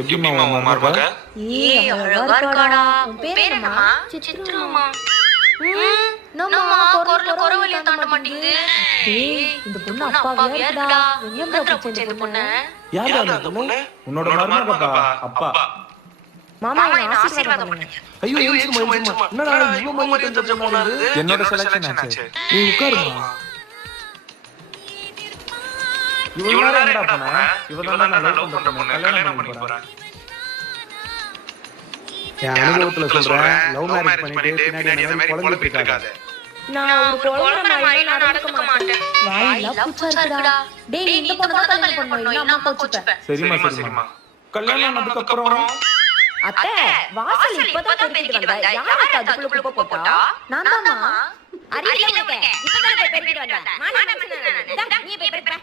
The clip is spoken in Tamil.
எப்படிமா உன் மருமக? ஏய் அழகா இருக்காடா. உன் பேர் என்னம்மா? சித்ராமா. நம்மா குரவலிய தாண்ட மாட்டீங்க. ஏய் இந்த பொண்ணு அப்பாவியா இருக்குடா. எங்கடா போச்சு இந்த பொண்ணு? யாரா அந்த பொண்ணு? உன்னோட மருமகப்பா. அப்பா. மாமா என்ன ஆசீர்வாதம் பண்ணுங்க. ஐயோ ஏஞ்சுமா. என்னடா இவ்வளவு மாதிரி தெரிஞ்ச பொண்ணா இருக்கு? என்னோட செலக்ஷன் ஆச்சு. நீ உட்காருமா. இவ்வளவு நேரம் என்னடா பண்ண? இவதான் நான் லவ் பண்ற பொண்ணு. கல்யாணம் பண்ணி போறேன். என் அனுபவத்துல சொல்றேன். லவ் மேரேஜ் பண்ணிட்டு பின்னாடி இந்த மாதிரி குழந்தை இருக்காது. நான் ஒரு குழந்தை மாதிரி நடந்துக்க மாட்டேன். வாயில பூச்சா இருக்குடா. டேய் இந்த பொண்ணு தான் கல்யாணம் பண்ணனும். இல்ல அம்மா கோச்சுப்ப. சரிமா. கல்யாணம் ஆனதுக்கு அப்புறம் அத்தை வாசல் இப்பதான் பெருக்கிட்டு வந்தா. யார் அதுக்குள்ள குப்பை போட்டா? நான் தான்மா. அறியல உனக்கு. இப்பதான் பெருக்கிட்டு வந்தா. நான் நீ போய் பெருக்குற.